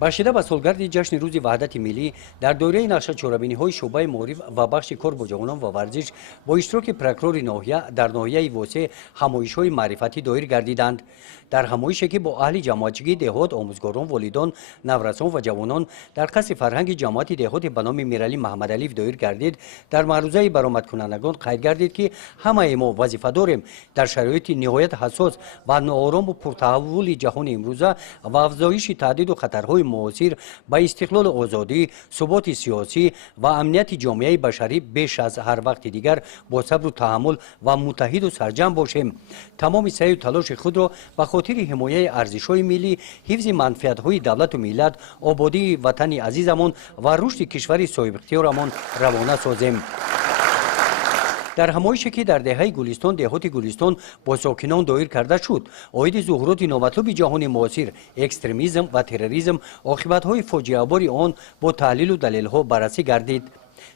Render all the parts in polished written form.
башида ба солгарди ҷашни рӯзи ваҳдати миллӣ дар доираи нақшачорабиниҳои шуъбаи маориф ва бахши кор бо ҷавонон ва варзиш бо иштироки прокурори ноҳия дар ноҳияи восеъ ҳамоишҳои маърифатӣ доир гардиданд. дар ҳамоише ки бо аҳли ҷамоатчигии деҳот, омӯзгорон, волидон, наврасон ва ҷавонон дар қасри фарҳанги ҷамоати деҳоти ба номи Миралӣ Маҳмадалиев доир гардид, дар маърузаи баромадкунандагон қайд гардид ки ҳамаи мо вазифа дорем дар шароити ниҳоят ҳассос ва ноорому пуртаҳаввули ҷаҳони имрӯза ва афзоиши таҳдиду хатарҳои муосир ба истиқлолу озодӣ, суботи сиёсӣ ва амнияти ҷомеаи башарӣ беш аз ҳар вақти дигар бо сабру таҳаммул ва муттаҳиду сарҷам бошем. тамоми саъю талоши худро ба хотири ҳимояи арзишҳои миллӣ, ҳифзи манфиатҳои давлату миллат, ободии ватани азизамон ва рушди кишвари соҳибихтиёрамон равона созем. дар ҳамоише ки дар деҳаи гулистон деҳоти гулистон бо сокинон доир карда шуд, оиди зуҳуроти номатлуби ҷаҳони муосир, экстремизм ва терроризм, оқибатҳои фоҷиабори он бо таҳлилу далелҳо баррасӣ гардид.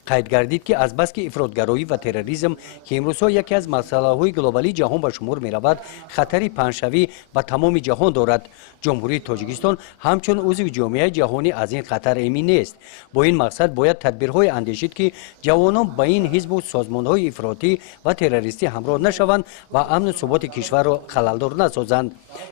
қайд гардид ки азбаски ифротгароӣ ва терроризм ки имрӯзҳо яке аз масъалаҳои глобалии ҷаҳон ба шумор меравад, хатари паҳншавӣ ба тамоми ҷаҳон дорад. ҷумҳурии тоҷикистон ҳамчун узви ҷомеаи ҷаҳонӣ аз ин хатар эмин нест. бо ин мақсад бояд тадбирҳое андешид ки ҷавонон ба ин ҳизбу созмонҳои ифротӣ ва террористӣ ҳамроҳ нашаванд ва амну суботи кишварро халалдор насозанд.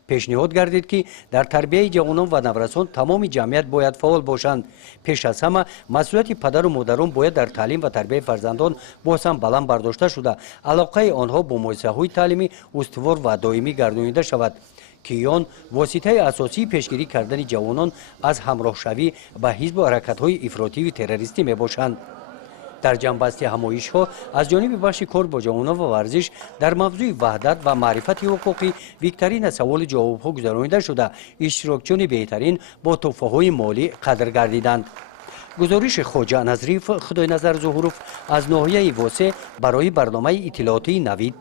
пешниҳод гардид ки дар тарбияи ҷавонон ва наврасон тамоми ҷамъият бояд фаъол бошанд. пеш аз ҳама масъулияти падару модарон бояд дар таълим ва тарбияи фарзандон боз ҳам баланд бардошта шуда, алоқаи онҳо бо муассисаҳои таълимӣ устувор ва доимӣ гардонида шавад ки он воситаи асосии пешгирӣ кардани ҷавонон аз ҳамроҳшавӣ ба ҳизбу ҳаракатҳои ифротиву террористӣ мебошанд. дар ҷамъбасти ҳамоишҳо аз ҷониби бахши кор бо ҷавонон ва варзиш дар мавзӯи ваҳдат ва маърифати ҳуқуқӣ викторина саволу ҷавобҳо гузаронида шуда, иштирокчиёни беҳтарин бо тӯҳфаҳои молӣ қадр гардиданд. гузориши хоҷа назриев, худойназар зуҳуров аз ноҳияи восеъ барои барномаи иттилоотии Навид.